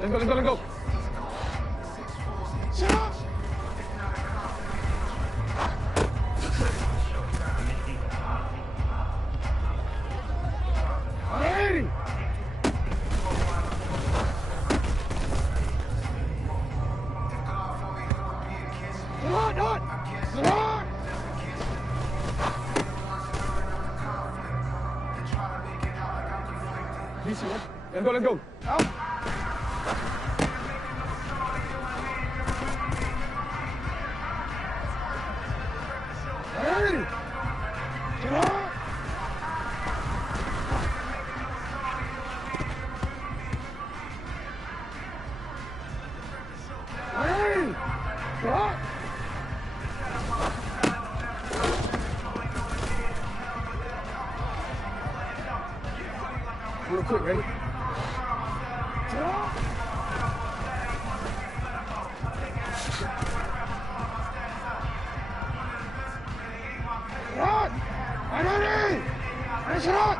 Let's go, let's go, let's go. Shut up! Ready! Come on, Don! Come on! Let's go, let's go. Out. Ready! Come on! Ready! Come on! Real quick, ready? Come on! Run! I'm ready! Finish it up!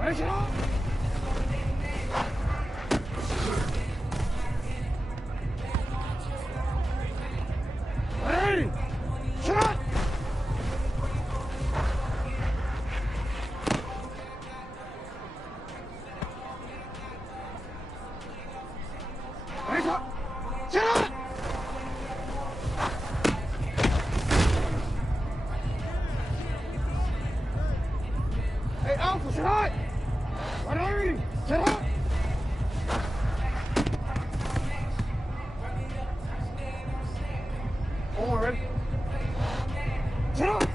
Finish it up! Ready! Shot! Ready, shot! Shot! Hey, Alpha, shot! Ready! Shut up! One more, ready? Shut up!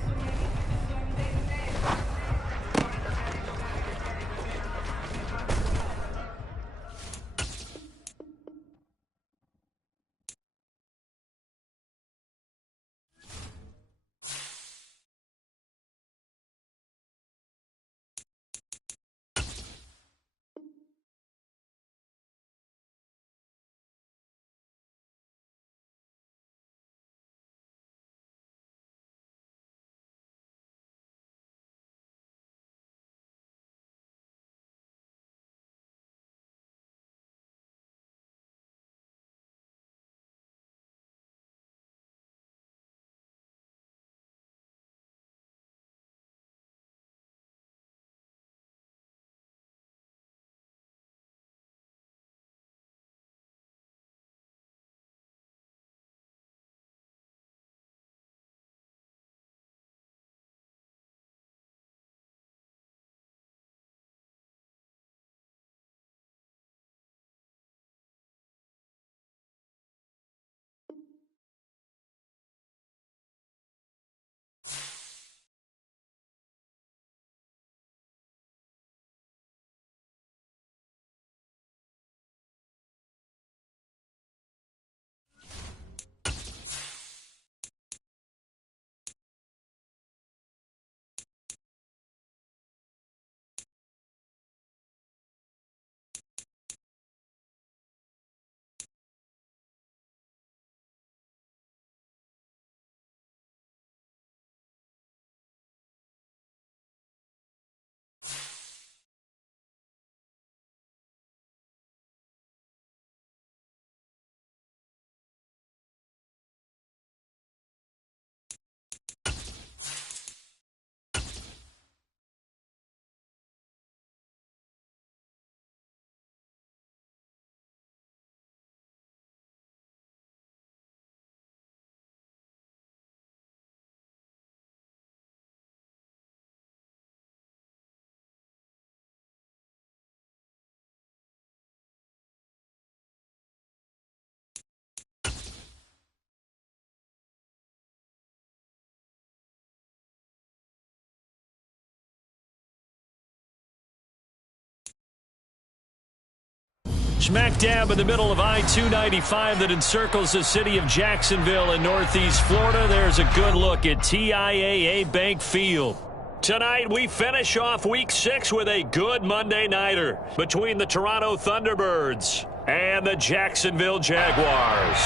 Smack dab in the middle of I-295 that encircles the city of Jacksonville in northeast Florida, there's a good look at TIAA Bank Field. Tonight, we finish off Week 6 with a good Monday nighter between the Toronto Thunderbirds and the Jacksonville Jaguars.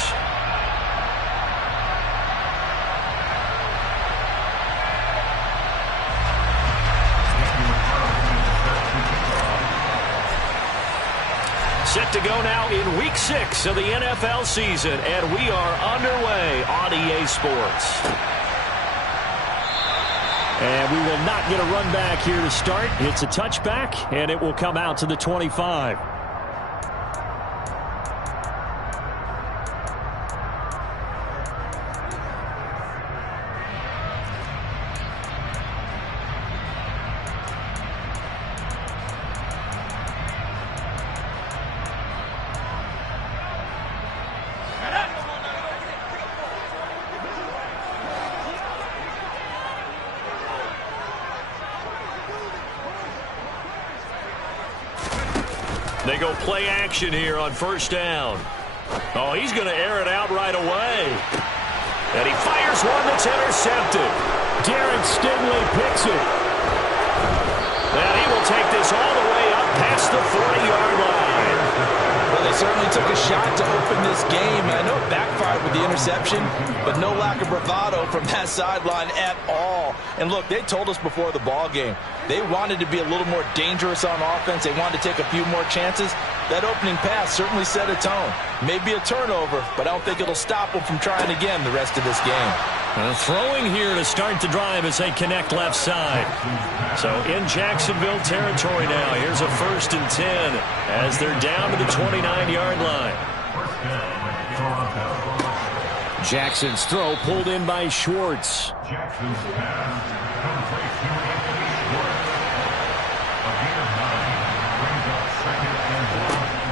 Set to go now in Week 6 of the NFL season, and we are underway on EA Sports. And we will not get a run back here to start. It's a touchback, and it will come out to the 25. They go play action here on first down. Oh, he's going to air it out right away. And he fires one that's intercepted. Derek Stingley picks it. And he will take this all the way up past the 40-yard line. Well, they certainly took a shot to open this game. I know it backfired with the interception, but no lack of bravado from that sideline at all. And look, they told us before the ball game, they wanted to be a little more dangerous on offense. They wanted to take a few more chances. That opening pass certainly set a tone. Maybe a turnover, but I don't think it'll stop them from trying again the rest of this game. Throwing here to start the drive as they connect left side. So in Jacksonville territory now. Here's a 1st and 10 as they're down to the 29-yard line. Jackson's throw pulled in by Schwartz. Jackson's pass complete to Schwartz. A gain of 9 brings up 2nd and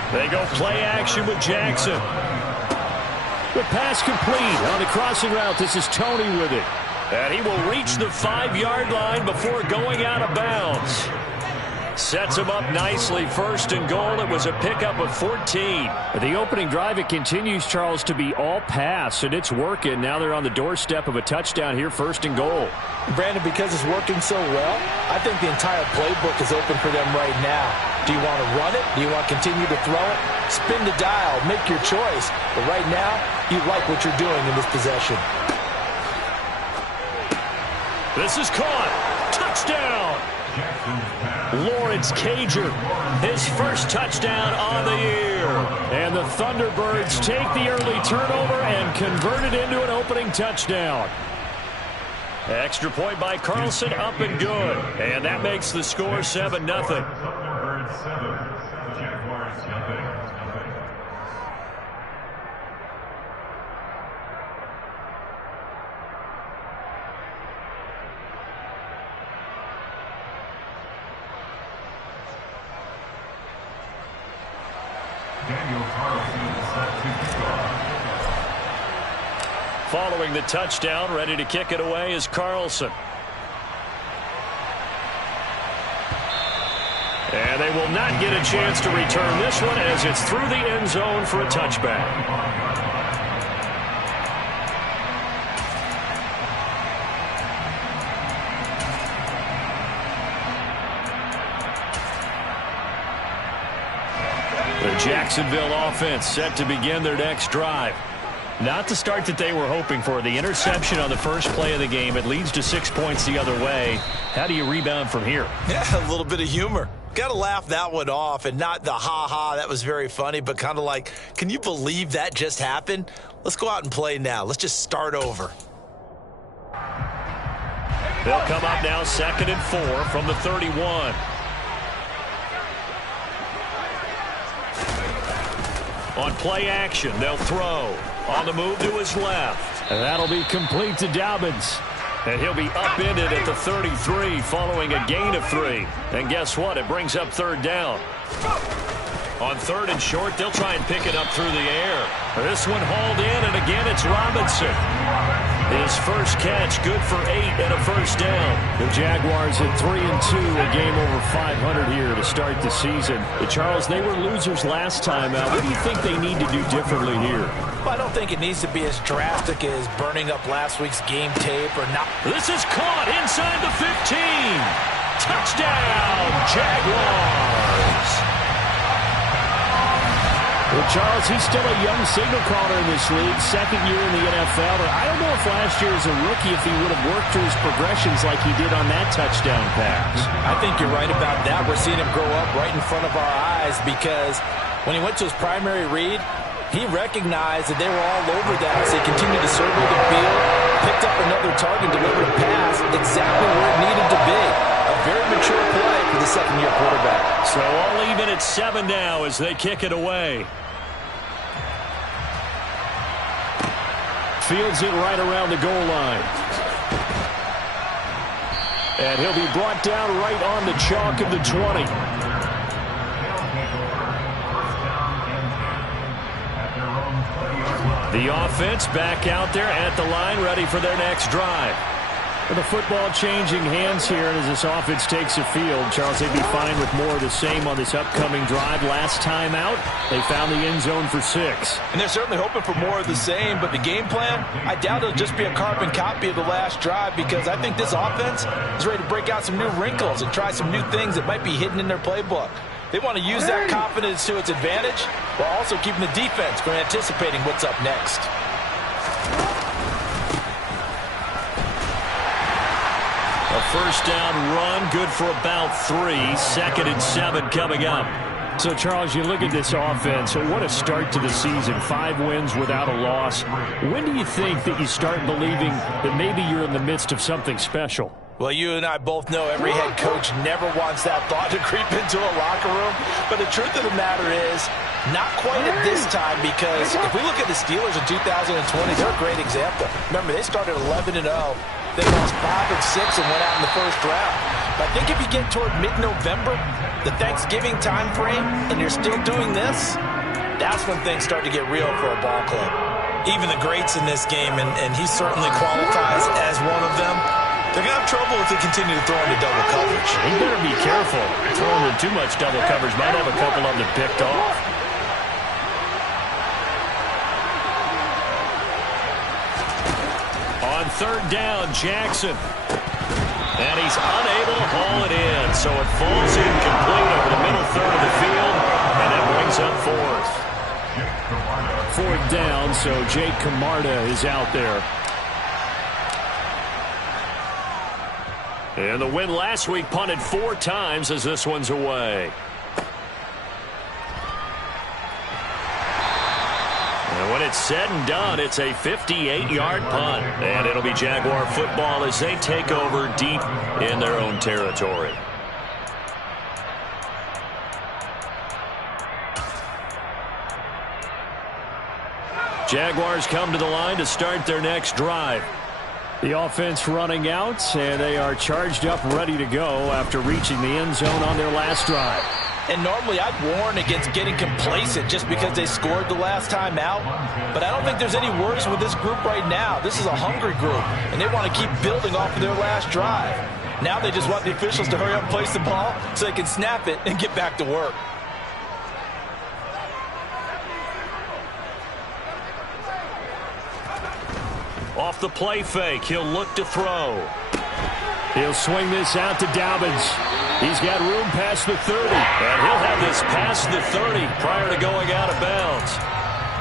1. They go play action with Jackson. The pass complete on the crossing route. This is Tony with it. And he will reach the 5-yard line before going out of bounds. Sets him up nicely. 1st and goal. It was a pickup of 14. The opening drive, it continues, Charles, to be all pass, and it's working. Now they're on the doorstep of a touchdown here, 1st and goal. Brandon, because it's working so well, I think the entire playbook is open for them right now. Do you want to run it? Do you want to continue to throw it? Spin the dial. Make your choice. But right now, you like what you're doing in this possession. This is caught. Touchdown. Lawrence Cager, his first touchdown on the year. And the Thunderbirds take the early turnover and convert it into an opening touchdown. Extra point by Carlson, up and good. And that makes the score 7-0. Thunderbirds 7, Jaguars 0. Following the touchdown, ready to kick it away is Carlson. And they will not get a chance to return this one as it's through the end zone for a touchback. The Jacksonville offense set to begin their next drive. Not the start that they were hoping for. The interception on the first play of the game. It leads to 6 points the other way. How do you rebound from here? Yeah, a little bit of humor. Got to laugh that one off, and not the ha-ha, that was very funny, but kind of like, can you believe that just happened? Let's go out and play now. Let's just start over. They'll come up now 2nd and 4 from the 31. On play action, they'll throw. On the move to his left. And that'll be complete to Dobbins. And he'll be upended at the 33 following a gain of 3. And guess what? It brings up 3rd down. On 3rd and short, they'll try and pick it up through the air. This one hauled in, and again it's Robinson. His first catch, good for 8 and a first down. The Jaguars at 3-2, a game over 500 here to start the season. Charles, they were losers last time out. What do you think they need to do differently here? Well, I don't think it needs to be as drastic as burning up last week's game tape or not. This is caught inside the 15. Touchdown, Jaguars. Well, Charles, he's still a young signal caller in this league, second year in the NFL. But I don't know if last year as a rookie, if he would have worked through his progressions like he did on that touchdown pass. I think you're right about that. We're seeing him grow up right in front of our eyes because when he went to his primary read, he recognized that they were all over that as they continued to survey the field, picked up another target, delivered a pass exactly where it needed to be. A very mature play for the second-year quarterback. So all even at 7 now as they kick it away. Fields it right around the goal line. And he'll be brought down right on the chalk of the 20. The offense back out there at the line, ready for their next drive. With the football changing hands here, and as this offense takes the field, Charles, they'd be fine with more of the same on this upcoming drive. Last time out, they found the end zone for 6. And they're certainly hoping for more of the same, but the game plan, I doubt it'll just be a carbon copy of the last drive because I think this offense is ready to break out some new wrinkles and try some new things that might be hidden in their playbook. They want to use that confidence to its advantage while also keeping the defense from anticipating what's up next. A first down run, good for about 3. 2nd and 7 coming up. So, Charles, you look at this offense, what a start to the season. 5 wins without a loss. When do you think that you start believing that maybe you're in the midst of something special? Well, you and I both know every head coach never wants that thought to creep into a locker room. But the truth of the matter is, not quite at this time, because if we look at the Steelers in 2020, they're a great example. Remember, they started 11-0. They lost 5 of 6 and went out in the first round. But I think if you get toward mid-November, the Thanksgiving time frame, and you're still doing this, that's when things start to get real for a ball club. Even the greats in this game, and he certainly qualifies as one of them, they're going to have trouble if they continue to throw into double coverage. He better be careful. Throwing into too much double coverage might have a couple of them picked off. On 3rd down, Jackson. And he's unable to haul it in. So it falls incomplete over the middle third of the field. And that brings up 4th. 4th down, so Jake Camarda is out there. And the win last week punted 4 times as this one's away. And when it's said and done, it's a 58-yard punt. And it'll be Jaguar football as they take over deep in their own territory. Jaguars come to the line to start their next drive. The offense running out, and they are charged up, ready to go after reaching the end zone on their last drive. And normally I'd warn against getting complacent just because they scored the last time out. But I don't think there's any worries with this group right now. This is a hungry group, and they want to keep building off of their last drive. Now they just want the officials to hurry up and place the ball so they can snap it and get back to work. Off the play fake, he'll look to throw. He'll swing this out to Dobbins. He's got room past the 30. And he'll have this past the 30 prior to going out of bounds.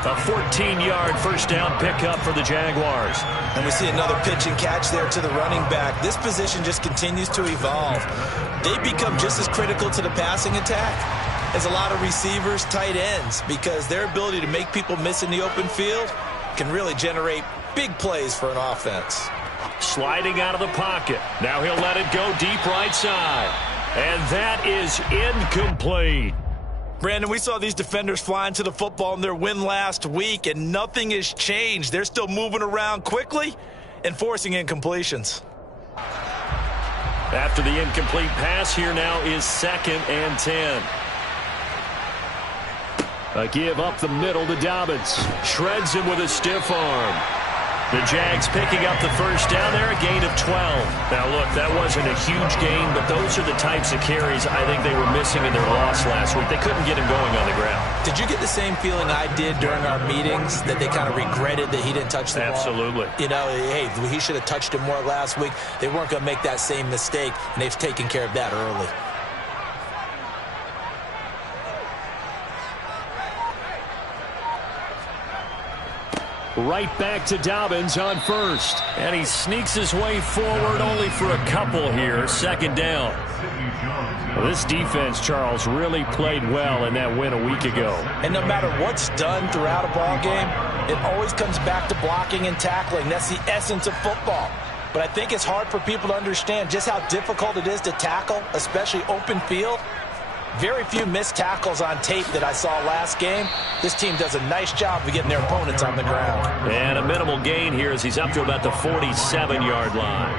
A 14-yard first down pickup for the Jaguars. And we see another pitch and catch there to the running back. This position just continues to evolve. They become just as critical to the passing attack as a lot of receivers, tight ends, because their ability to make people miss in the open field can really generate big plays for an offense. Sliding out of the pocket. Now he'll let it go deep right side. And that is incomplete. Brandon, we saw these defenders flying to the football in their win last week, and nothing has changed. They're still moving around quickly and forcing incompletions. After the incomplete pass, here now is 2nd and 10. A give up the middle to Dobbins. Shreds him with a stiff arm. The Jags picking up the first down there, a gain of 12. Now, look, that wasn't a huge gain, but those are the types of carries I think they were missing in their loss last week. They couldn't get him going on the ground. Did you get the same feeling I did during our meetings, that they kind of regretted that he didn't touch the ball? Absolutely. You know, hey, he should have touched it more last week. They weren't going to make that same mistake, and they've taken care of that early. Right back to Dobbins on first. And he sneaks his way forward only for a couple here. Second down. Well, this defense, Charles, really played well in that win a week ago. And no matter what's done throughout a ball game, it always comes back to blocking and tackling. That's the essence of football. But I think it's hard for people to understand just how difficult it is to tackle, especially open field. Very few missed tackles on tape that I saw last game. This team does a nice job of getting their opponents on the ground. And a minimal gain here as he's up to about the 47-yard line.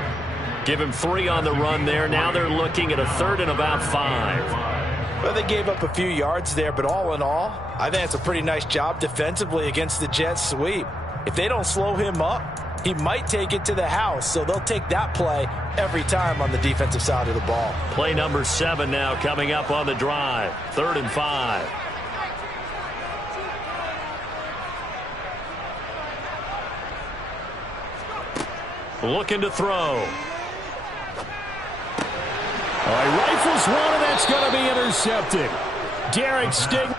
Give him 3 on the run there. Now they're looking at a 3rd and about 5. Well, they gave up a few yards there, but all in all, I think it's a pretty nice job defensively against the Jets sweep. If they don't slow him up, he might take it to the house, so they'll take that play every time on the defensive side of the ball. Play number 7 now coming up on the drive. 3rd and 5. Looking to throw. All right, rifles one, and that's going to be intercepted. Derek Sting.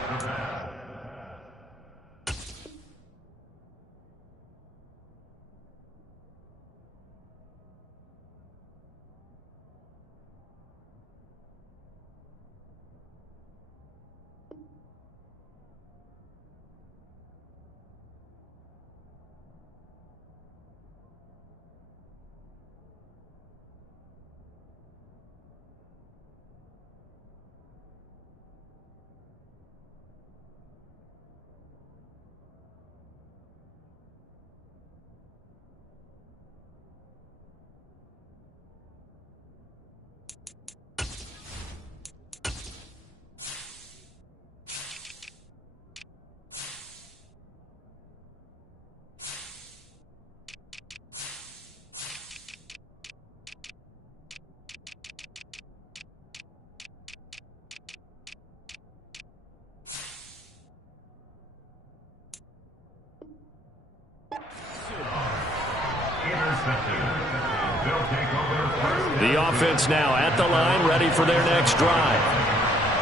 The offense now at the line, ready for their next drive.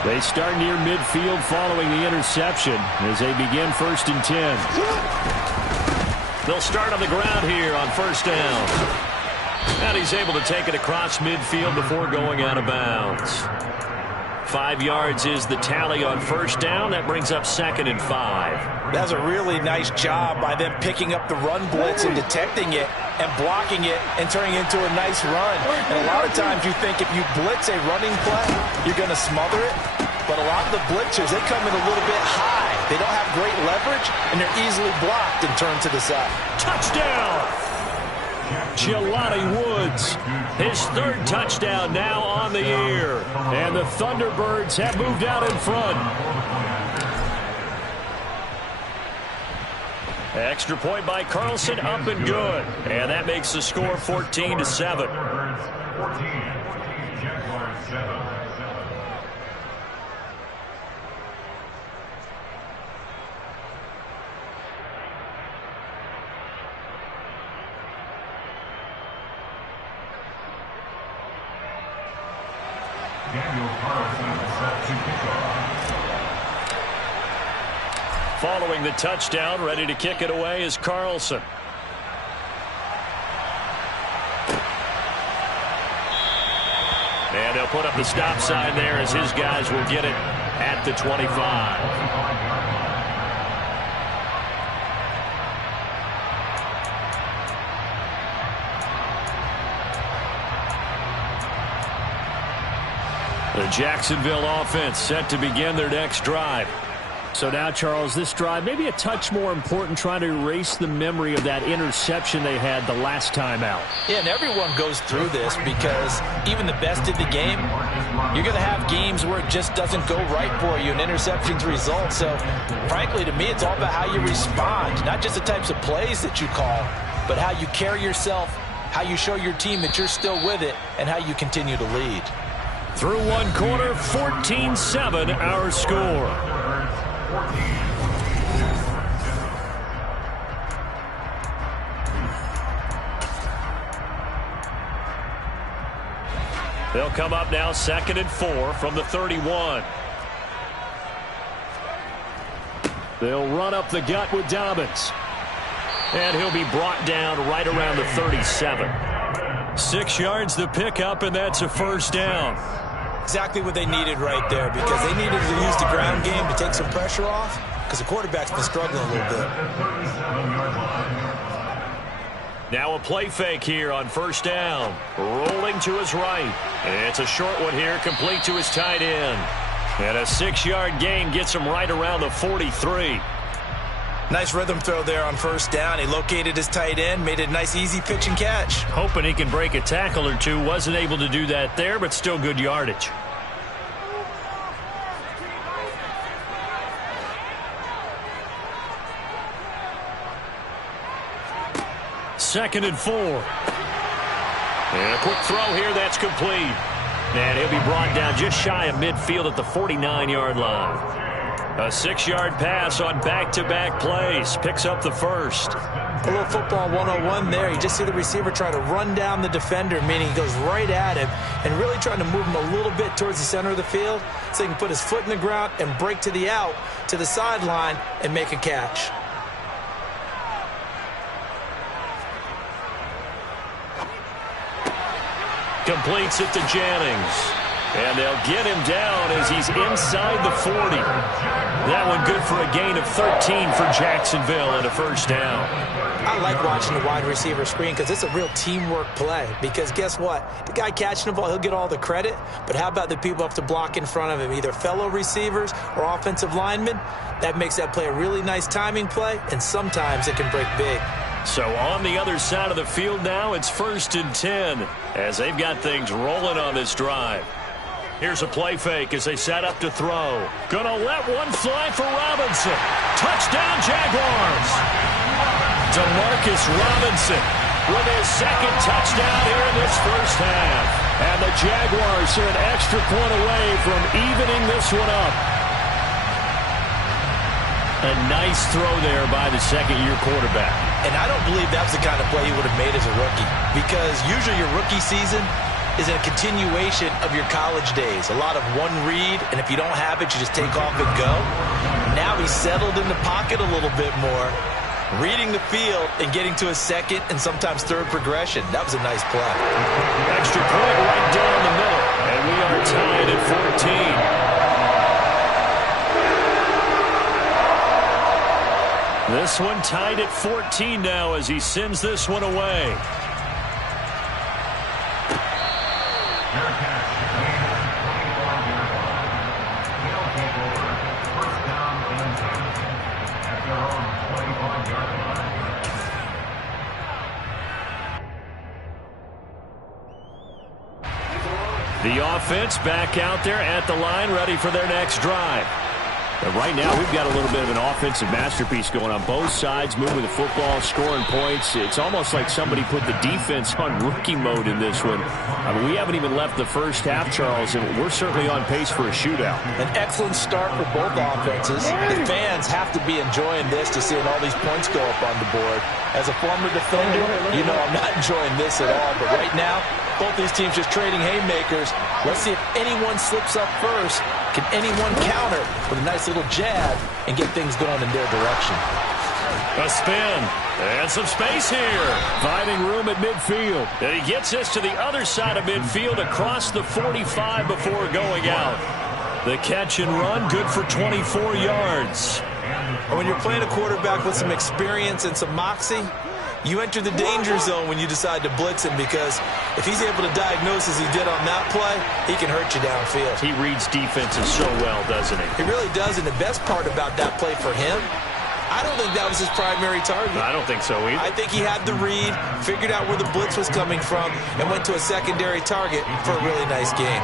They start near midfield following the interception as they begin 1st and 10. They'll start on the ground here on 1st down. And he's able to take it across midfield before going out of bounds. 5 yards is the tally on 1st down. That brings up 2nd and 5. That's a really nice job by them picking up the run blitz and detecting it and blocking it and turning it into a nice run. And a lot of times you think if you blitz a running play, you're going to smother it. But a lot of the blitzers, they come in a little bit high. They don't have great leverage, and they're easily blocked and turned to the side. Touchdown! Jelani Woods, his 3rd touchdown now on the year. And the Thunderbirds have moved out in front. Extra point by Carlson, up and good. And that makes the score 14-7. 14, Jaguars 7. Following the touchdown, ready to kick it away is Carlson. And they'll put up the stop sign there as his guys will get it at the 25. The Jacksonville offense set to begin their next drive. So now, Charles, this drive maybe a touch more important, trying to erase the memory of that interception they had the last time out. Yeah, and everyone goes through this because even the best of the game, you're going to have games where it just doesn't go right for you and interceptions result. So, frankly, to me, it's all about how you respond, not just the types of plays that you call, but how you carry yourself, how you show your team that you're still with it, and how you continue to lead. Through one quarter, 14-7 our score. They'll come up now 2nd and 4 from the 31. They'll run up the gut with Dobbins. And he'll be brought down right around the 37. 6 yards the pickup, and that's a first down. Exactly what they needed right there, because they needed to use the ground game to take some pressure off, because the quarterback's been struggling a little bit. Now a play fake here on first down. Rolling to his right. It's a short one here, complete to his tight end. And a 6-yard gain gets him right around the 43. Nice rhythm throw there on first down. He located his tight end, made it a nice easy pitch and catch. Hoping he can break a tackle or two. Wasn't able to do that there, but still good yardage. Second and 4. And a quick throw here, that's complete. And he'll be brought down just shy of midfield at the 49-yard line. A 6-yard pass on back-to-back plays. Picks up the first. A little football 101 there. You just see the receiver try to run down the defender, meaning he goes right at him and really trying to move him a little bit towards the center of the field so he can put his foot in the ground and break to the out, to the sideline, and make a catch. Completes it to Jennings. And they'll get him down as he's inside the 40. That one good for a gain of 13 for Jacksonville and a first down. I like watching the wide receiver screen because it's a real teamwork play. Because guess what? The guy catching the ball, he'll get all the credit. But how about the people up to block in front of him, either fellow receivers or offensive linemen? That makes that play a really nice timing play, and sometimes it can break big. So on the other side of the field now, it's 1st and 10 as they've got things rolling on this drive. Here's a play fake as they set up to throw. Gonna let one fly for Robinson. Touchdown, Jaguars. DeMarcus Robinson with his second touchdown here in this first half. And the Jaguars are an extra point away from evening this one up. A nice throw there by the second-year quarterback. And I don't believe that was the kind of play he would have made as a rookie, because usually your rookie season is a continuation of your college days. A lot of one read, and if you don't have it, you just take off and go. Now he's settled in the pocket a little bit more, reading the field and getting to a second and sometimes third progression. That was a nice play. Extra point right down the middle, and we are tied at 14. This one tied at 14 now as he sends this one away. The offense back out there at the line, ready for their next drive. But right now, we've got a little bit of an offensive masterpiece going on both sides, moving the football, scoring points. It's almost like somebody put the defense on rookie mode in this one. I mean, we haven't even left the first half, Charles, and we're certainly on pace for a shootout. An excellent start for both offenses. The fans have to be enjoying this to seeing all these points go up on the board. As a former defender, you know I'm not enjoying this at all. But right now, both these teams just trading haymakers. Let's see if anyone slips up first. Can anyone counter with a nice little jab and get things going in their direction? A spin. And some space here. Finding room at midfield. And he gets this to the other side of midfield across the 45 before going out. The catch and run, good for 24 yards. And when you're playing a quarterback with some experience and some moxie, you enter the danger zone when you decide to blitz him, because if he's able to diagnose as he did on that play, he can hurt you downfield. He reads defenses so well, doesn't he? He really does, and the best part about that play for him, I don't think that was his primary target. I don't think so either. I think he had the read, figured out where the blitz was coming from, and went to a secondary target for a really nice game.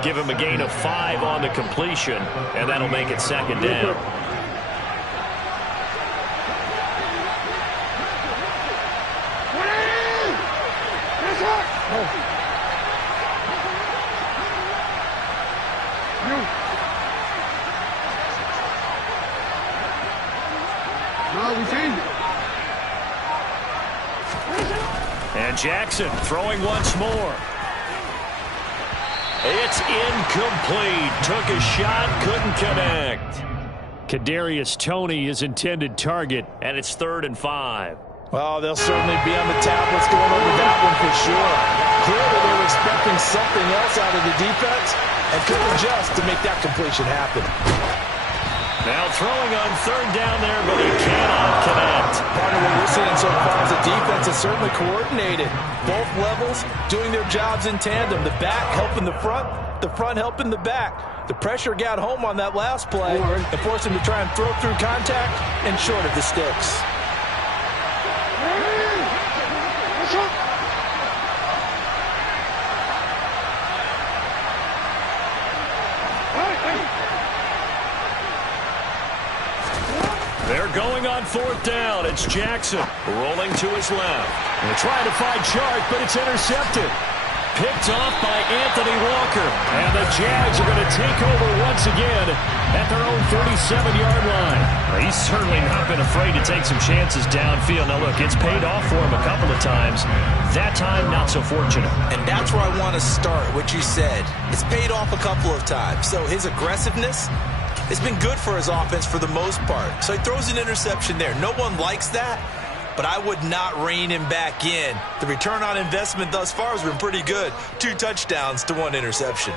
Give him a gain of 5 on the completion, and that'll make it second down. And Jackson throwing once more. It's incomplete. Took a shot, couldn't connect. Kadarius Toney is intended target, and it's 3rd and 5. Well, they'll certainly be on the tablets going over that one for sure. Clearly they were expecting something else out of the defense and couldn't adjust to make that completion happen. Now throwing on 3rd down there, but he cannot connect. Part of what we're seeing so far is the defense is certainly coordinated. Both levels doing their jobs in tandem. The back helping the front helping the back. The pressure got home on that last play and forced him to try and throw through contact and short of the sticks. They're going on 4th down. It's Jackson rolling to his left. And they're trying to find Chark, but it's intercepted. Picked off by Anthony Walker. And the Jags are going to take over once again at their own 37-yard line. Well, he's certainly not been afraid to take some chances downfield. Now, look, it's paid off for him a couple of times. That time, not so fortunate. And that's where I want to start, what you said. It's paid off a couple of times. So his aggressiveness, it's been good for his offense for the most part. So he throws an interception there. No one likes that, but I would not rein him back in. The return on investment thus far has been pretty good. 2 touchdowns to 1 interception.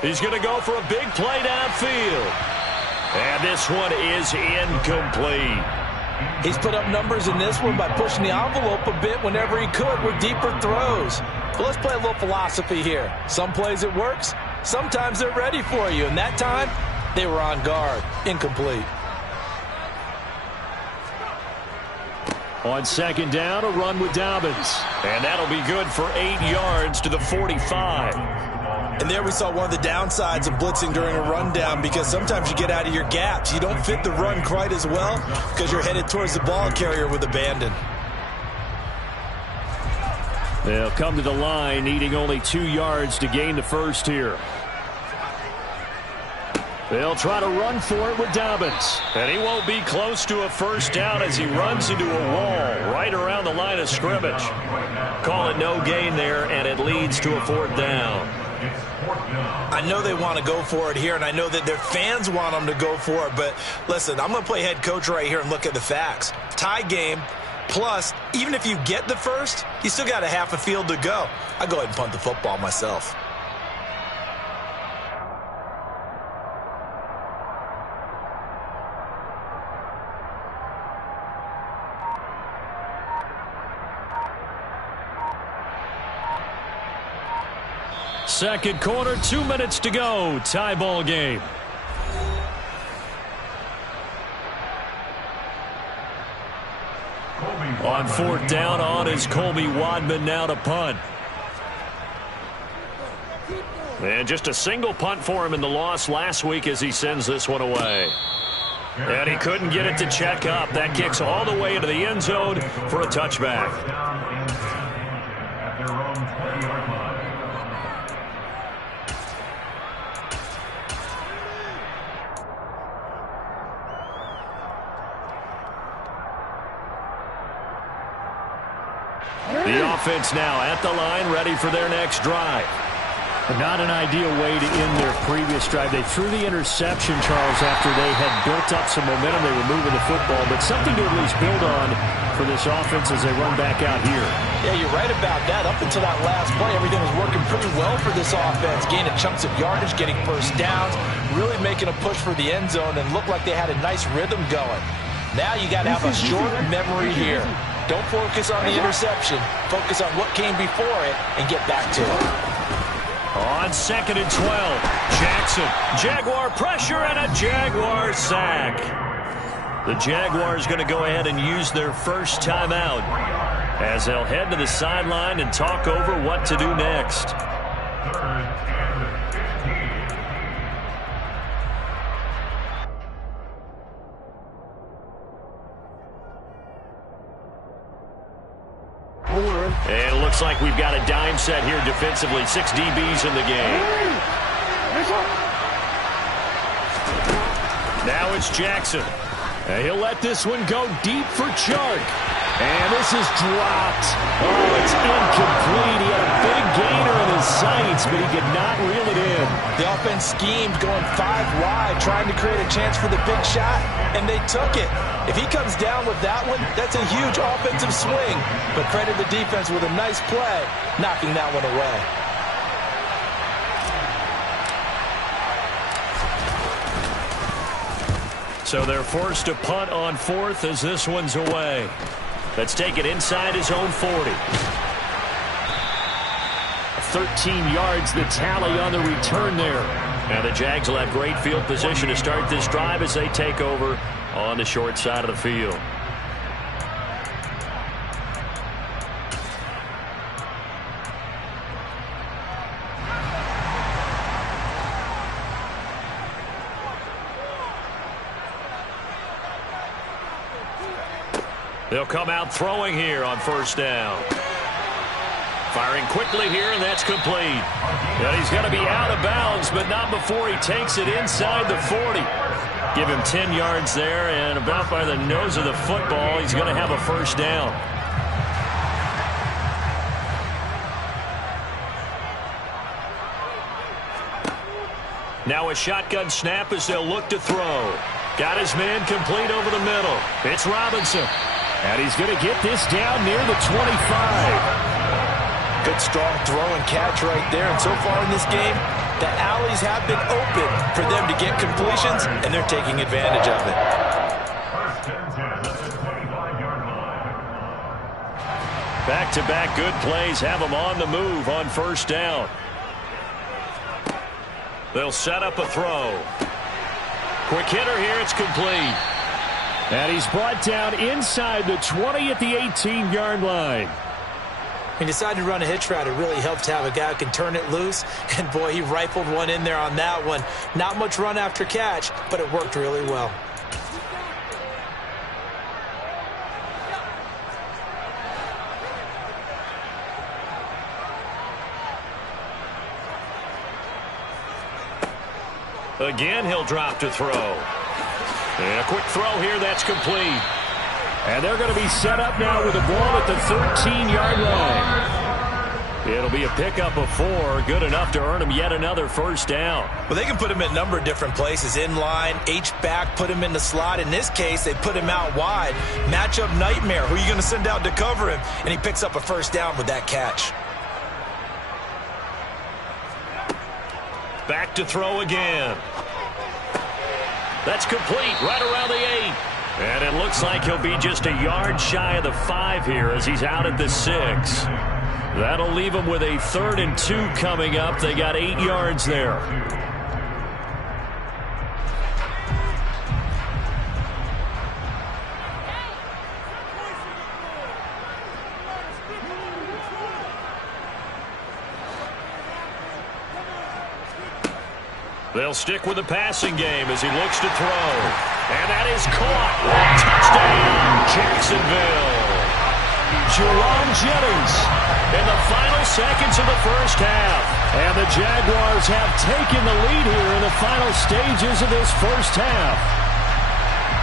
He's going to go for a big play downfield. And this one is incomplete. He's put up numbers in this one by pushing the envelope a bit whenever he could with deeper throws. But let's play a little philosophy here. Some plays it works. Sometimes they're ready for you. And that time, they were on guard. Incomplete. On 2nd down, a run with Dobbins. And that'll be good for 8 yards to the 45. And there we saw one of the downsides of blitzing during a rundown, because sometimes you get out of your gaps. You don't fit the run quite as well because you're headed towards the ball carrier with abandon. They'll come to the line needing only 2 yards to gain the first here. They'll try to run for it with Dobbins. And he won't be close to a first down as he runs into a wall right around the line of scrimmage. Call it no gain there, and it leads to a 4th down. I know they want to go for it here, and I know that their fans want them to go for it. But listen, I'm going to play head coach right here and look at the facts. Tie game, plus, even if you get the first, you still got a half a field to go. I go ahead and punt the football myself. Second quarter, 2 minutes to go. Tie ball game. On 4th down, on is Colby Wadman now to punt. And just a single punt for him in the loss last week as he sends this one away. And he couldn't get it to check up. That kicks all the way into the end zone for a touchback. The offense now at the line, ready for their next drive. Not an ideal way to end their previous drive. They threw the interception, Charles, after they had built up some momentum. They were moving the football, but something to at least build on for this offense as they run back out here. Yeah, you're right about that. Up until that last play, everything was working pretty well for this offense. Gaining chunks of yardage, getting first downs, really making a push for the end zone, and looked like they had a nice rhythm going. Now you got to have a short memory here. Don't focus on the interception. Focus on what came before it and get back to it. On 2nd and 12, Jackson, Jaguar pressure and a Jaguar sack. The Jaguars going to go ahead and use their first timeout as they'll head to the sideline and talk over what to do next. And it looks like we've got a dime set here defensively. 6 DBs in the game. Now it's Jackson. And he'll let this one go deep for Chark. And this is dropped. Oh, it's incomplete. He had a big gainer in his sights, but he could not reel it in. The offense schemed going 5 wide, trying to create a chance for the big shot, and they took it. If he comes down with that one, that's a huge offensive swing. But credit the defense with a nice play, knocking that one away. So they're forced to punt on 4th as this one's away. Let's take it inside his own 40. 13 yards the tally on the return there. Now the Jags will have great field position to start this drive as they take over on the short side of the field. They'll come out throwing here on 1st down. Firing quickly here, and that's complete. And he's going to be out of bounds, but not before he takes it inside the 40. Give him 10 yards there, and about by the nose of the football, he's going to have a 1st down. Now a shotgun snap as they'll look to throw. Got his man complete over the middle. It's Robinson. And he's going to get this down near the 25. Good strong throw and catch right there. And so far in this game, the alleys have been open for them to get completions, and they're taking advantage of it. Back-to-back good plays have them on the move on 1st down. They'll set up a throw. Quick hitter here. It's complete. And he's brought down inside the 20 at the 18-yard line. He decided to run a hitch route. It really helps to have a guy who can turn it loose. And, boy, he rifled one in there on that one. Not much run after catch, but it worked really well. Again, he'll drop to throw. And a quick throw here, that's complete. And they're going to be set up now with the ball at the 13-yard line. It'll be a pickup of 4, good enough to earn him yet another 1st down. Well, they can put him in a number of different places. In line, H-back, put him in the slot. In this case, they put him out wide. Matchup nightmare. Who are you going to send out to cover him? And he picks up a 1st down with that catch. Back to throw again. That's complete right around the 8. And it looks like he'll be just a yard shy of the 5 here as he's out at the 6. That'll leave him with a 3rd and 2 coming up. They got 8 yards there. They'll stick with the passing game as he looks to throw. And that is caught. Touchdown, Jacksonville. Jerome Jennings in the final seconds of the 1st half. And the Jaguars have taken the lead here in the final stages of this 1st half.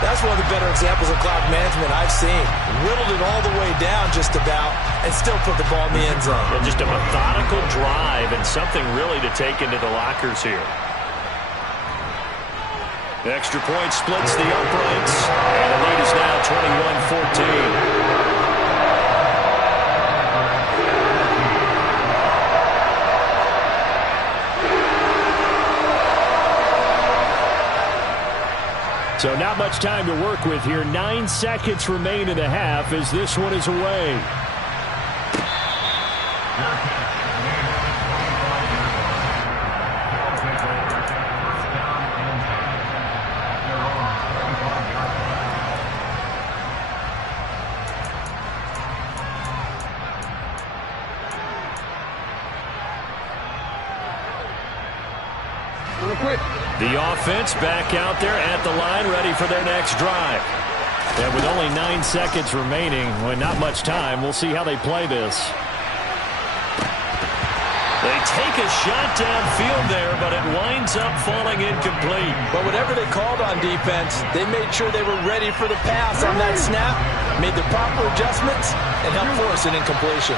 That's one of the better examples of clock management I've seen. Whittled it all the way down just about and still put the ball in the end zone. And just a methodical drive and something really to take into the lockers here. The extra point splits the uprights, and the lead is now 21-14. So not much time to work with here. 9 seconds remain in the half as this one is away. The offense back out there at the line, ready for their next drive. And with only 9 seconds remaining, well, not much time, we'll see how they play this. They take a shot downfield there, but it winds up falling incomplete. But whatever they called on defense, they made sure they were ready for the pass on that snap, made the proper adjustments, and helped force an incompletion.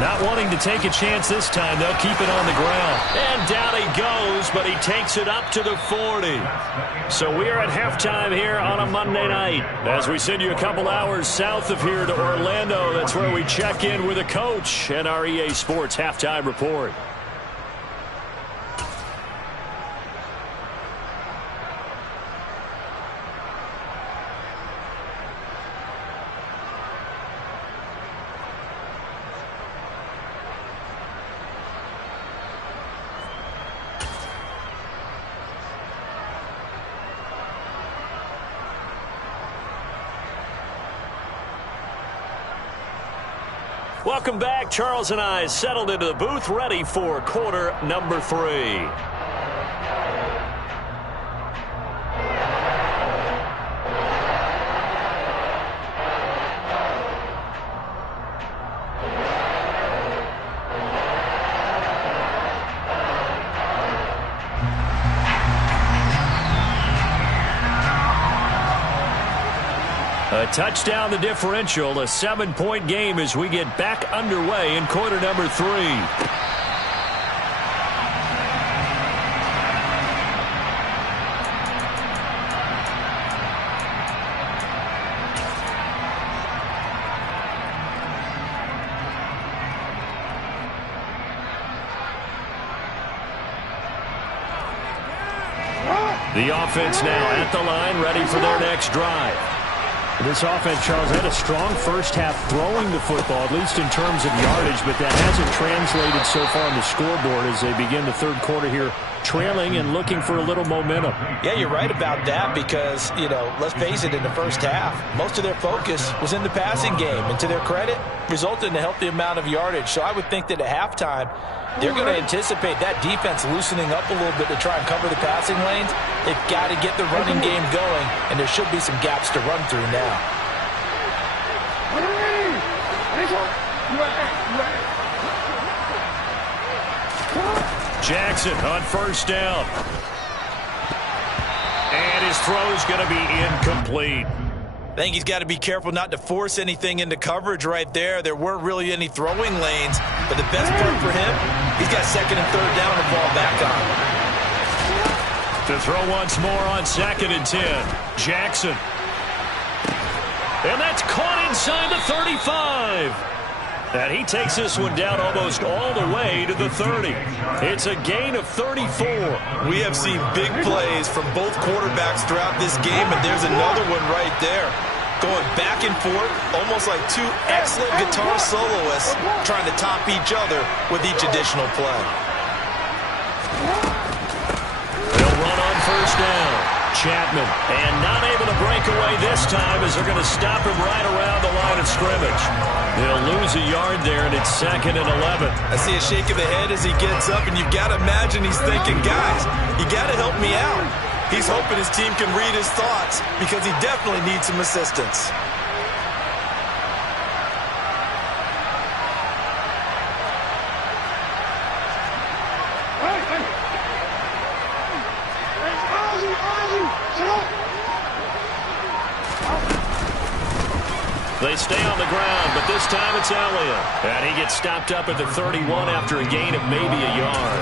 Not wanting to take a chance this time, they'll keep it on the ground. And down he goes, but he takes it up to the 40. So we are at halftime here on a Monday night. As we send you a couple hours south of here to Orlando, that's where we check in with a coach and our EA Sports halftime report. Welcome back. Charles and I settled into the booth, ready for quarter number 3. A touchdown the differential, a 7-point game as we get back underway in quarter number 3. The offense now at the line, ready for their next drive. This offense, Charles, had a strong first half throwing the football, at least in terms of yardage, but that hasn't translated so far on the scoreboard as they begin the third quarter here, trailing and looking for a little momentum. Yeah, you're right about that because, let's face it, in the first half, most of their focus was in the passing game, and to their credit, resulted in a healthy amount of yardage. So I would think that at halftime, they're going to anticipate that defense loosening up a little bit to try and cover the passing lanes. They've got to get the running game going, and there should be some gaps to run through now. Jackson on first down. And his throw's going to be incomplete. I think he's got to be careful not to force anything into coverage right there. There weren't really any throwing lanes, but the best part for him, he's got second and third down to fall back on. To throw once more on 2nd and 10. Jackson. And that's caught inside the 35. And he takes this one down almost all the way to the 30. It's a gain of 34. We have seen big plays from both quarterbacks throughout this game, and there's another one right there. Going back and forth, almost like two excellent guitar soloists trying to top each other with each additional play. They'll run on first down. Chapman, and not able to break away this time as they're going to stop him right around the line of scrimmage. They'll lose a yard there, and it's 2nd and 11. I see a shake of the head as he gets up, and you've got to imagine he's thinking, guys, you got to help me out. He's hoping his team can read his thoughts because he definitely needs some assistance. They stay on the ground, but this time it's Elliott. And he gets stopped up at the 31 after a gain of maybe a yard.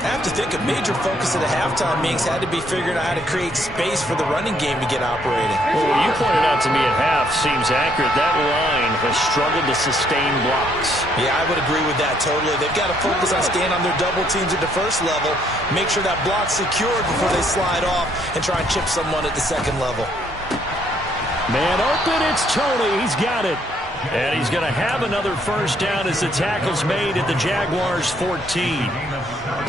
I have to think a major focus at the halftime meetings had to be figuring out how to create space for the running game to get operating. Well, what you pointed out to me at half seems accurate. That line has struggled to sustain blocks. Yeah, I would agree with that totally. They've got to focus on staying on their double teams at the first level, make sure that block's secured before they slide off and try and chip someone at the second level. Man open, it's Tony. He's got it. And he's going to have another first down as the tackle's made at the Jaguars' 14.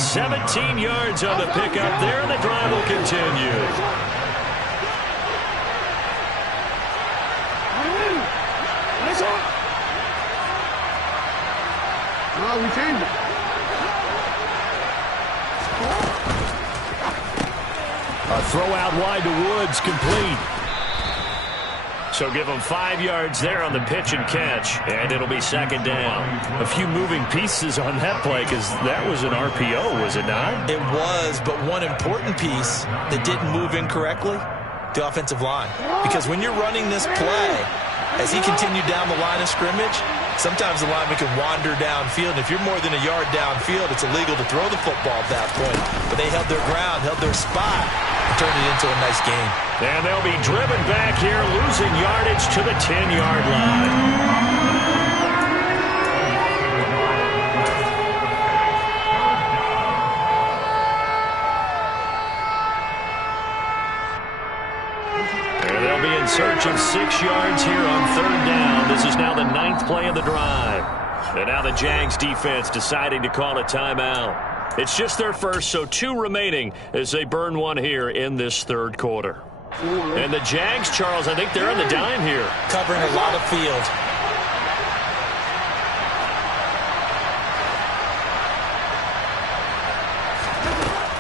17 yards on the pickup there, and the drive will continue. A throw out wide to Woods, complete. So give them 5 yards there on the pitch and catch, and it'll be second down. A few moving pieces on that play because that was an RPO, was it not? It was, but one important piece that didn't move incorrectly, the offensive line. Because when you're running this play, as he continued down the line of scrimmage, sometimes the lineman can wander downfield. And if you're more than a yard downfield, it's illegal to throw the football at that point. But they held their ground, held their spot, and turned it into a nice game. And they'll be driven back here, losing yardage to the 10-yard line. Search of 6 yards here on third down. This is now the 9th play of the drive. And now the Jags defense deciding to call a timeout. It's just their first, so 2 remaining as they burn one here in this third quarter. And the Jags, Charles, I think they're on the dime here. Covering a lot of field.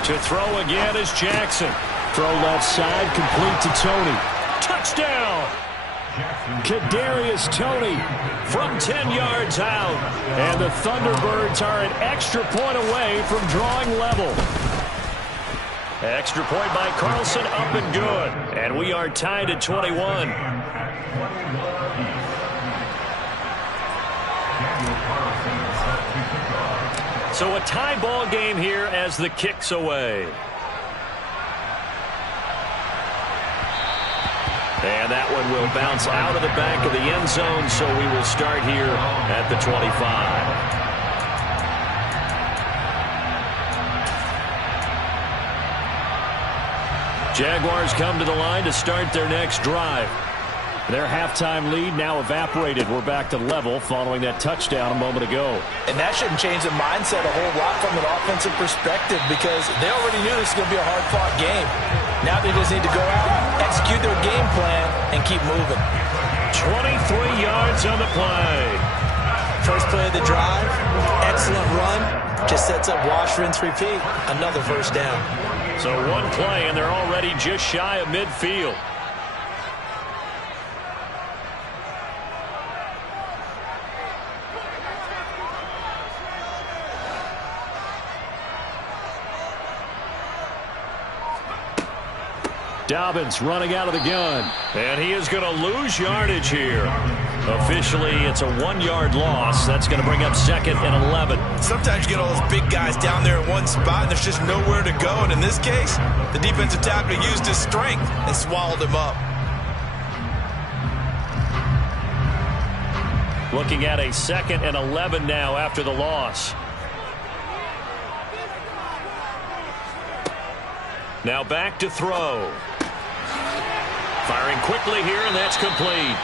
To throw again is Jackson. Throw left side, complete to Tony. Touchdown! Kadarius Toney from 10 yards out. And the Thunderbirds are an extra point away from drawing level. Extra point by Carlson, up and good. And we are tied at 21. So a tie ball game here as the kick's away. And that one will bounce out of the back of the end zone, so we will start here at the 25. Jaguars come to the line to start their next drive. Their halftime lead now evaporated. We're back to level following that touchdown a moment ago. And that shouldn't change the mindset a whole lot from an offensive perspective because they already knew this was going to be a hard-fought game. Now they just need to go out, execute their game plan, and keep moving. 23 yards on the play. First play of the drive, excellent run. Just sets up wash, rinse, repeat. Another first down. So one play, and they're already just shy of midfield. Dobbins running out of the gun. And he is going to lose yardage here. Officially, it's a 1-yard loss. That's going to bring up second and 11. Sometimes you get all those big guys down there in one spot, and there's just nowhere to go. And in this case, the defensive tackle used his strength and swallowed him up. Looking at a second and 11 now after the loss. Now back to throw. Firing quickly here, and that's complete.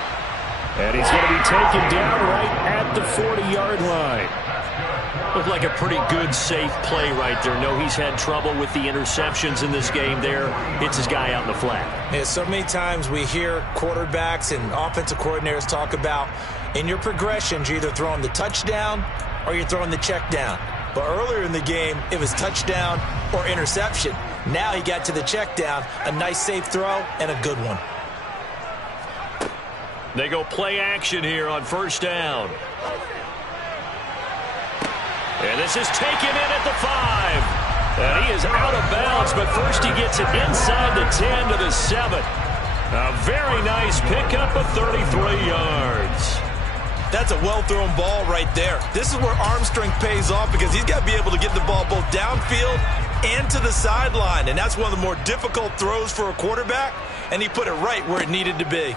And he's going to be taken down right at the 40-yard line. Looked like a pretty good, safe play right there. No, he's had trouble with the interceptions in this game there. Hits his guy out in the flat. Yeah, so many times we hear quarterbacks and offensive coordinators talk about in your progressions, you're either throwing the touchdown or you're throwing the check down. But earlier in the game, it was touchdown or interception. Now he got to the check down, a nice safe throw, and a good one. They go play action here on first down. And this is taken in at the 5. And he is out of bounds, but first he gets it inside the 10 to the 7. A very nice pickup of 33 yards. That's a well-thrown ball right there. This is where arm strength pays off because he's got to be able to get the ball both downfield and to the sideline. And that's one of the more difficult throws for a quarterback, and he put it right where it needed to be.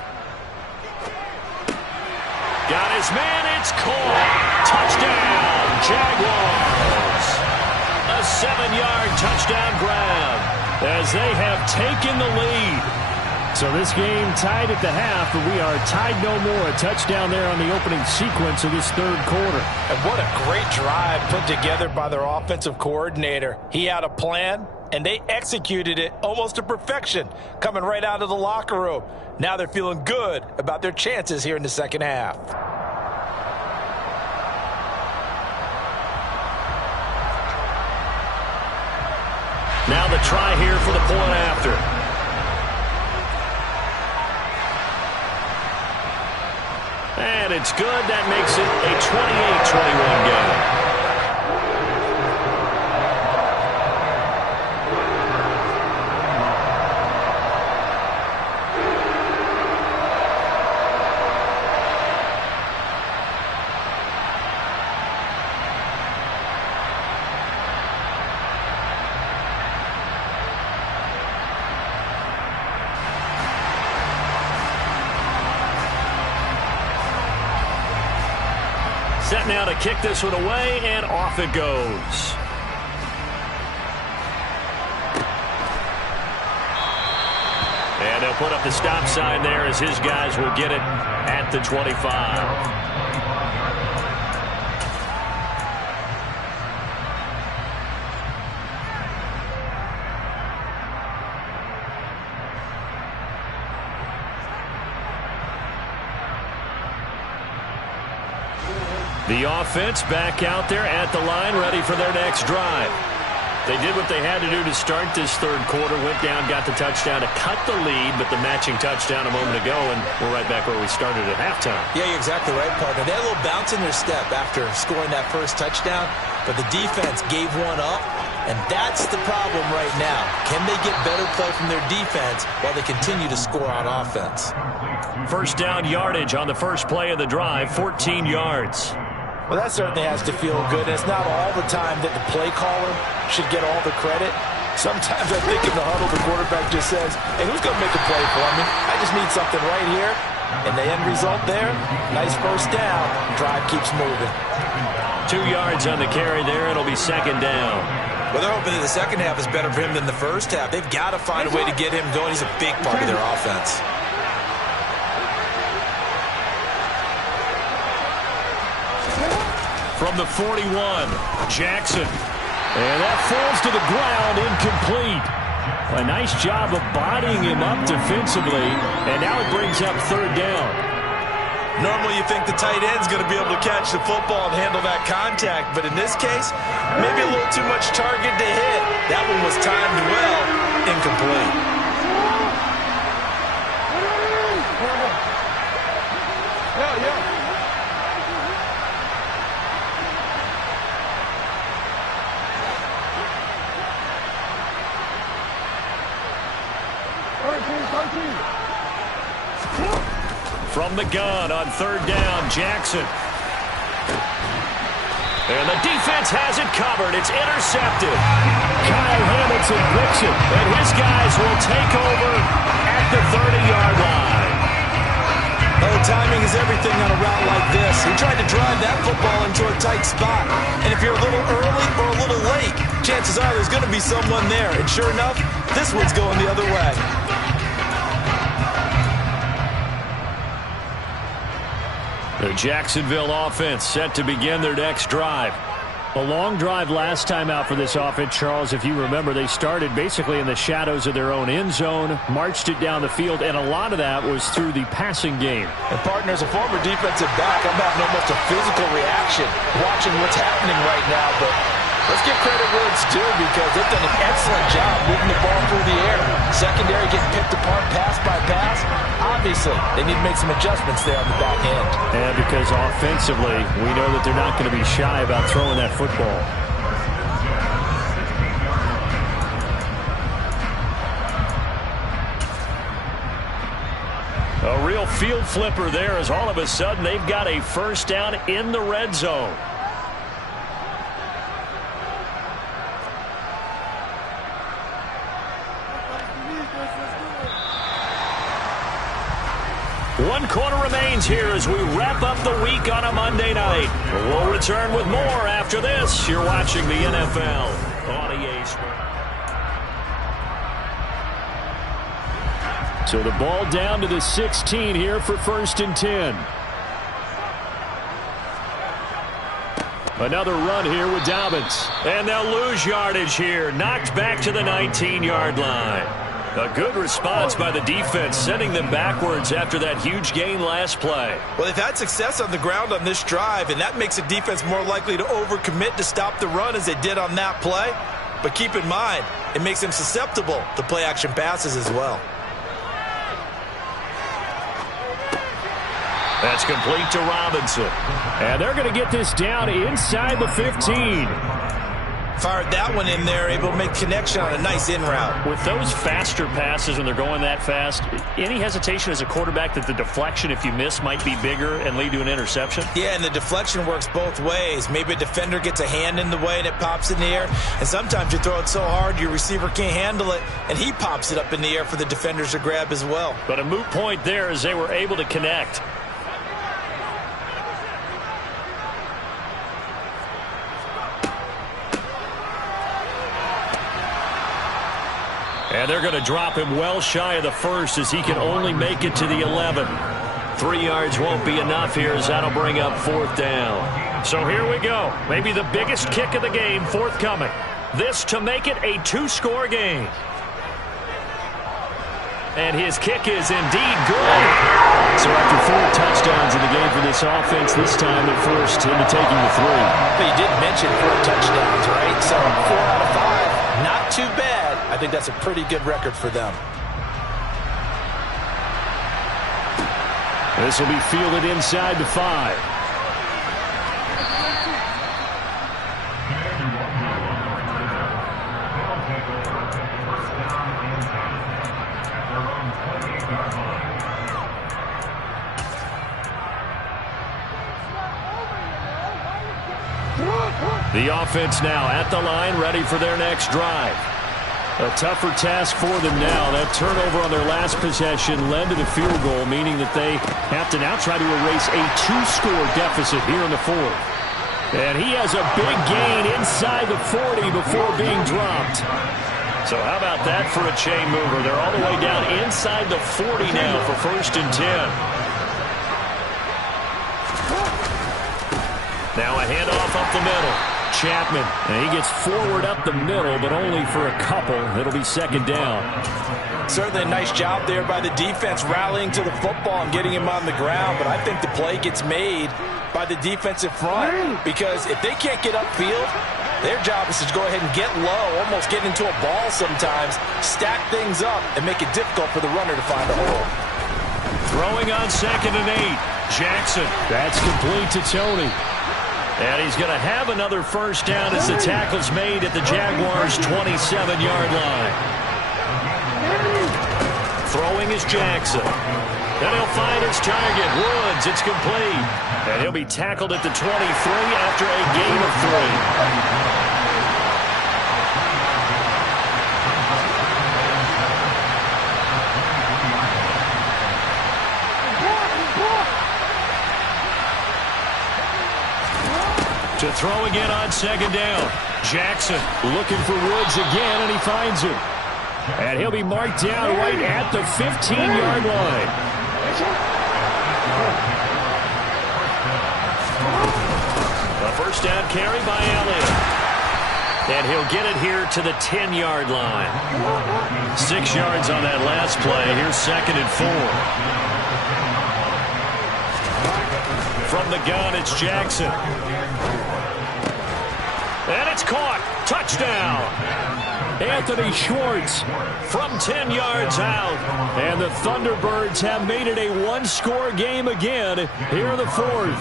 Got his man, it's caught. Touchdown, Jaguars. A 7-yard touchdown grab as they have taken the lead. So this game tied at the half, but we are tied no more. A touchdown there on the opening sequence of this third quarter. And what a great drive put together by their offensive coordinator. He had a plan, and they executed it almost to perfection, coming right out of the locker room. Now they're feeling good about their chances here in the second half. Now the try here for the point after. And it's good. That makes it a 28-21 game. Set now to kick this one away, and off it goes. And they'll put up the stop sign there as his guys will get it at the 25. The offense back out there at the line, ready for their next drive. They did what they had to do to start this third quarter, went down, got the touchdown to cut the lead, but the matching touchdown a moment ago, and we're right back where we started at halftime. Yeah, you're exactly right, partner. They had a little bounce in their step after scoring that first touchdown, but the defense gave one up, and that's the problem right now. Can they get better play from their defense while they continue to score on offense? First down yardage on the first play of the drive, 14 yards. Well, that certainly has to feel good. And it's not all the time that the play caller should get all the credit. Sometimes I think in the huddle, the quarterback just says, hey, who's going to make a play for me? I just need something right here. And the end result there, nice first down. Drive keeps moving. 2 yards on the carry there. It'll be second down. Well, they're hoping that the second half is better for him than the first half. They've got to find a way to get him going. He's a big part of their offense. From the 41, Jackson. And that falls to the ground, incomplete. A nice job of bodying him up defensively, and now it brings up third down. Normally you think the tight end's going to be able to catch the football and handle that contact, but in this case, maybe a little too much target to hit. That one was timed well, incomplete. From the gun on third down, Jackson. And the defense has it covered. It's intercepted. Kyle Hamilton picks it, and his guys will take over at the 30-yard line. Oh, timing is everything on a route like this. He tried to drive that football into a tight spot. And if you're a little early or a little late, chances are there's going to be someone there. And sure enough, this one's going the other way. The Jacksonville offense set to begin their next drive. A long drive last time out for this offense, Charles. If you remember, they started basically in the shadows of their own end zone, marched it down the field, and a lot of that was through the passing game. And partner, as a former defensive back, I'm having almost a physical reaction watching what's happening right now. But let's give credit where it's due because they've done an excellent job moving the ball through the air. Secondary getting picked apart pass by pass. Obviously, they need to make some adjustments there on the back end. And because offensively, we know that they're not going to be shy about throwing that football. A real field flipper there as all of a sudden they've got a first down in the red zone. One quarter remains here as we wrap up the week on a Monday night. We'll return with more after this. You're watching the NFL on EA Sports. So the ball down to the 16 here for 1st and 10. Another run here with Dobbins. And they'll lose yardage here. Knocked back to the 19-yard line. A good response by the defense, sending them backwards after that huge gain last play. Well, they've had success on the ground on this drive, and that makes a defense more likely to overcommit to stop the run as they did on that play. But keep in mind, it makes them susceptible to play-action passes as well. That's complete to Robinson. And they're going to get this down inside the 15. Fired that one in there, able to make connection on a nice in route. With those faster passes when they're going that fast, any hesitation as a quarterback that the deflection, if you miss, might be bigger and lead to an interception? Yeah, and the deflection works both ways. Maybe a defender gets a hand in the way and it pops in the air. And sometimes you throw it so hard your receiver can't handle it, and he pops it up in the air for the defenders to grab as well. But a moot point there as they were able to connect. And they're going to drop him well shy of the first as he can only make it to the 11. 3 yards won't be enough here as that'll bring up 4th down. So here we go. Maybe the biggest kick of the game forthcoming. This to make it a 2-score game. And his kick is indeed good. So after 4 touchdowns in the game for this offense, this time they're forced into taking the 3. But you did mention 4 touchdowns, right? So 4 out of 5, not too bad. I think that's a pretty good record for them. This will be fielded inside the 5. The offense now at the line, ready for their next drive. A tougher task for them now. That turnover on their last possession led to the field goal, meaning that they have to now try to erase a 2-score deficit here in the 4th. And he has a big gain inside the 40 before being dropped. So how about that for a chain mover? They're all the way down inside the 40 now for 1st and 10. Now a handoff up the middle. Chapman, and he gets forward up the middle, but only for a couple. It'll be 2nd down. Certainly a nice job there by the defense rallying to the football and getting him on the ground, but I think the play gets made by the defensive front because if they can't get upfield, their job is to go ahead and get low, almost get into a ball sometimes, stack things up, and make it difficult for the runner to find a hole. Throwing on 2nd and 8. Jackson. That's complete to Tony. And he's going to have another 1st down as the tackle's made at the Jaguars' 27-yard line. Throwing is Jackson. Then he'll find his target, Woods. It's complete. And he'll be tackled at the 23 after a gain of 3. To throw again on 2nd down. Jackson looking for Woods again, and he finds him. And he'll be marked down right at the 15-yard line. A 1st down carry by Elliott. And he'll get it here to the 10-yard line. 6 yards on that last play. Here's 2nd and 4. From the gun, it's Jackson. And it's caught. Touchdown. Anthony Schwartz from 10 yards out. And the Thunderbirds have made it a 1-score game again here in the 4th.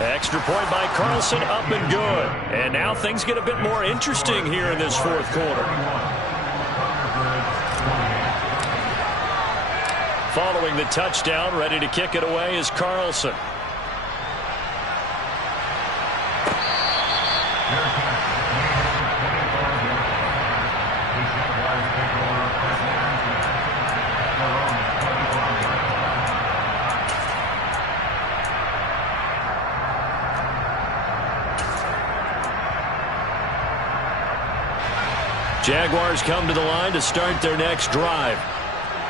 Extra point by Carlson, up and good. And now things get a bit more interesting here in this 4th quarter. Following the touchdown, ready to kick it away is Carlson. Jaguars come to the line to start their next drive.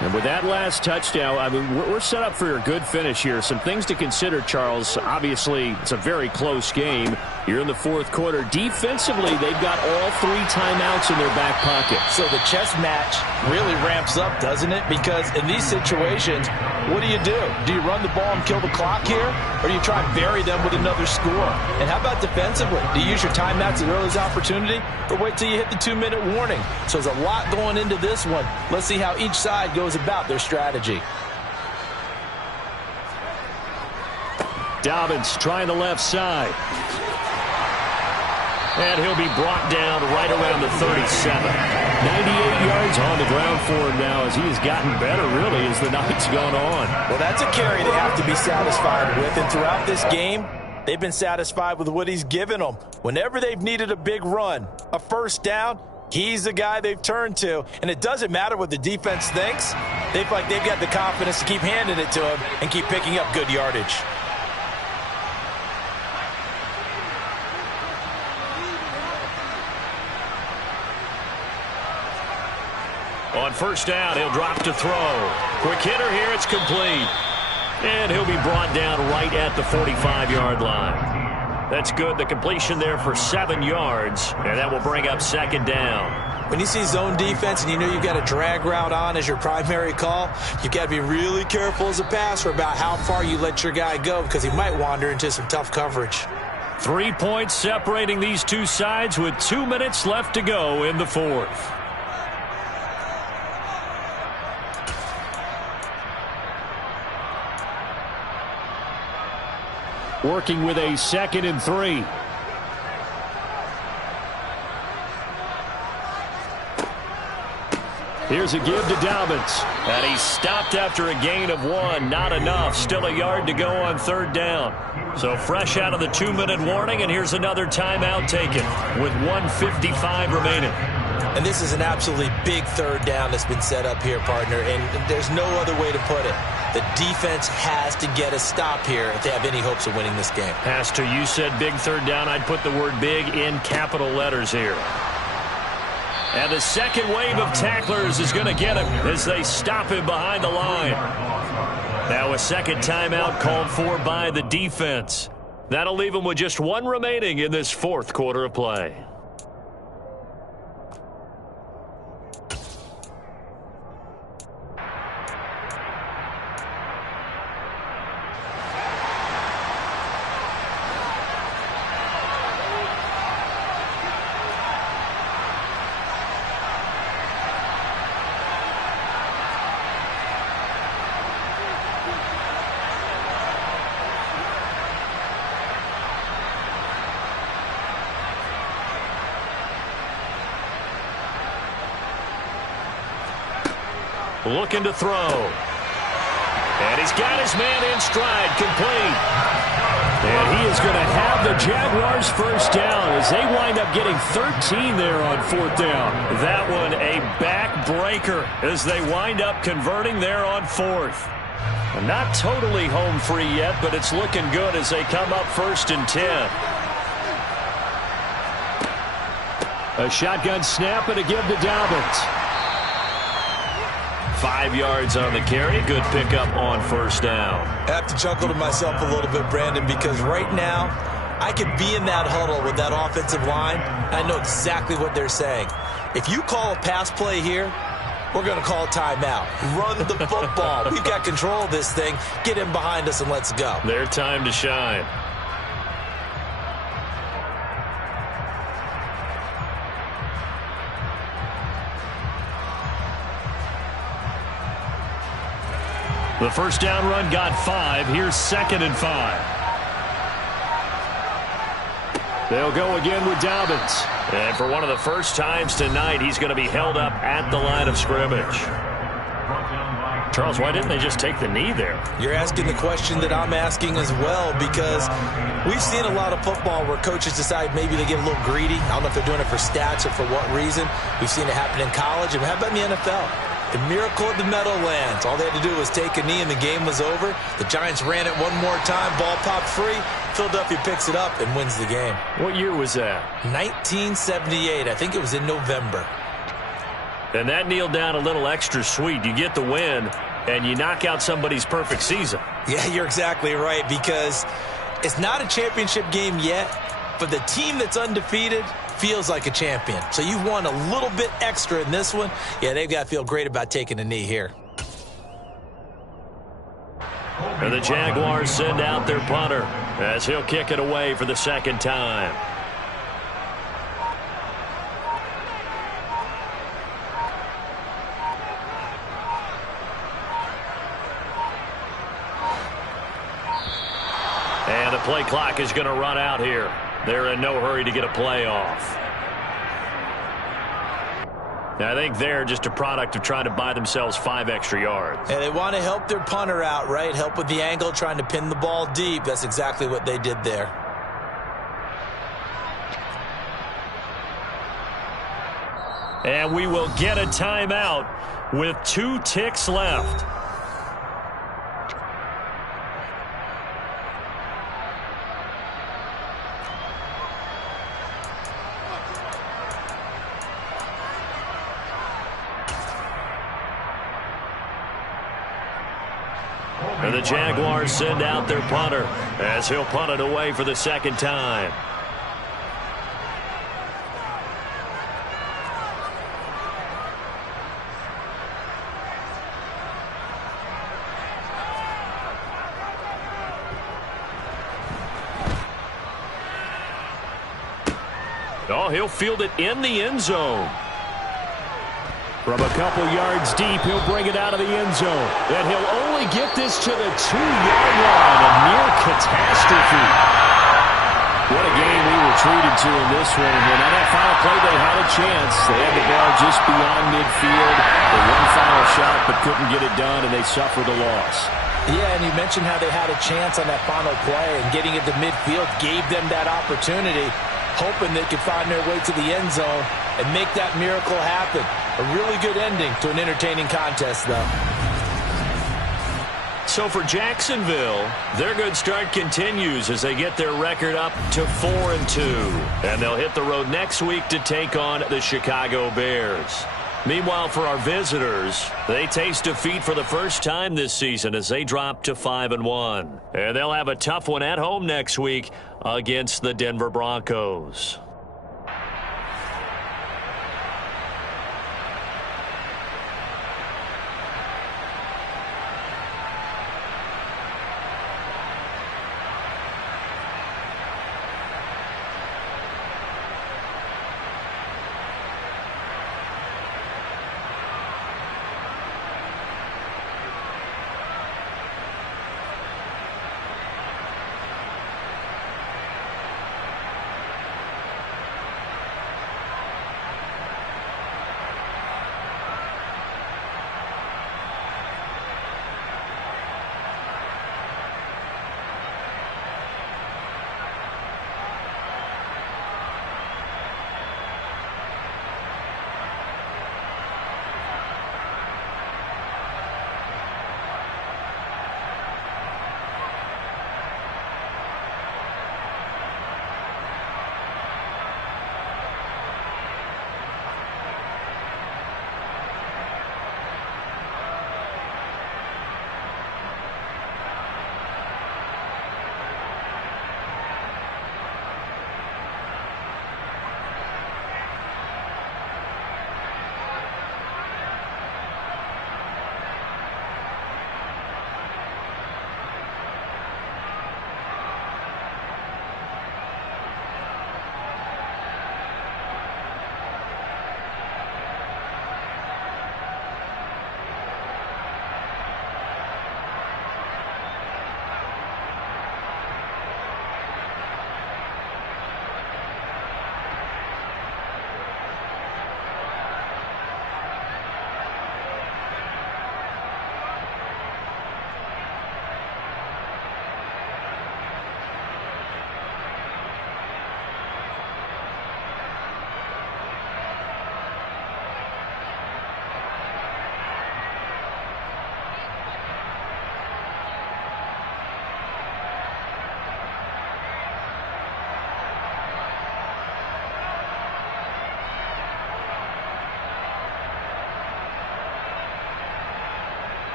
And with that last touchdown, I mean, we're set up for a good finish here. Some things to consider, Charles. Obviously, it's a very close game. You're in the 4th quarter. Defensively, they've got all 3 timeouts in their back pocket. So the chess match really ramps up, doesn't it? Because in these situations, What do? Do you run the ball and kill the clock here? Or do you try and bury them with another score? And how about defensively? Do you use your timeouts at earliest opportunity? Or wait till you hit the 2-minute warning? So there's a lot going into this one. Let's see how each side goes about their strategy. Dobbins trying the left side. And he'll be brought down right around the 37. 98 yards on the ground for him now as he has gotten better, really, as the night's gone on. Well, that's a carry they have to be satisfied with. And throughout this game, they've been satisfied with what he's given them. Whenever they've needed a big run, a first down, he's the guy they've turned to. And it doesn't matter what the defense thinks. They feel like they've got the confidence to keep handing it to him and keep picking up good yardage. On first down, he'll drop to throw. Quick hitter here, it's complete. And he'll be brought down right at the 45-yard line. That's good. The completion there for 7 yards, and that will bring up second down. When you see zone defense and you know you've got a drag route on as your primary call, you've got to be really careful as a passer about how far you let your guy go because he might wander into some tough coverage. 3 points separating these two sides with 2 minutes left to go in the fourth. Working with a 2nd and 3. Here's a give to Dobbins. And he's stopped after a gain of 1. Not enough. Still a yard to go on third down. So fresh out of the 2-minute warning, and here's another timeout taken with 1:55 remaining. And this is an absolutely big third down that's been set up here, partner, and there's no other way to put it. The defense has to get a stop here if they have any hopes of winning this game. Has to. You said big third down. I'd put the word big in capital letters here. And the second wave of tacklers is going to get him as they stop him behind the line. Now a second timeout called for by the defense. That'll leave him with just 1 remaining in this fourth quarter of play. Looking to throw. And he's got his man in stride, complete. And he is going to have the Jaguars first down as they wind up getting 13 there on fourth down. That one a backbreaker as they wind up converting there on fourth. Not totally home free yet, but it's looking good as they come up 1st and 10. A shotgun snap and a give to Dobbins. 5 yards on the carry. Good pickup on first down. I have to chuckle to myself a little bit, Brandon, because right now I could be in that huddle with that offensive line. I know exactly what they're saying. If you call a pass play here, we're going to call timeout. Run the football. We've got control of this thing. Get in behind us and let's go. Their time to shine. The first down run got 5. Here's 2nd and 5. They'll go again with Dobbins. And for one of the first times tonight, he's going to be held up at the line of scrimmage. Charles, why didn't they just take the knee there? You're asking the question that I'm asking as well, because we've seen a lot of football where coaches decide maybe they get a little greedy. I don't know if they're doing it for stats or for what reason. We've seen it happen in college. And how about in the NFL? The miracle of the Meadowlands. All they had to do was take a knee and the game was over. The Giants ran it one more time. Ball popped free. Philadelphia picks it up and wins the game. What year was that? 1978. I think it was in November. And that kneeled down a little extra sweet. You get the win, and you knock out somebody's perfect season. Yeah, you're exactly right, because it's not a championship game yet, but the team that's undefeated feels like a champion. So you've won a little bit extra in this one. Yeah, they've got to feel great about taking a knee here. And the Jaguars send out their punter as he'll kick it away for the second time. And the play clock is going to run out here. They're in no hurry to get a play off. I think they're just a product of trying to buy themselves 5 extra yards. And they want to help their punter out, right? Help with the angle, trying to pin the ball deep. That's exactly what they did there. And we will get a timeout with 2 ticks left. And the Jaguars send out their punter as he'll punt it away for the second time. Oh, he'll field it in the end zone. From a couple yards deep, he'll bring it out of the end zone. And he'll only get this to the 2-yard line. A near catastrophe. What a game we were treated to in this one. And on that final play, they had a chance. They had the ball just beyond midfield. They one final shot, but couldn't get it done, and they suffered a loss. Yeah, and you mentioned how they had a chance on that final play, and getting it to midfield gave them that opportunity, hoping they could find their way to the end zone and make that miracle happen. A really good ending to an entertaining contest, though. So for Jacksonville, their good start continues as they get their record up to 4-2. And they'll hit the road next week to take on the Chicago Bears. Meanwhile, for our visitors, they taste defeat for the first time this season as they drop to 5-1. And they'll have a tough one at home next week against the Denver Broncos.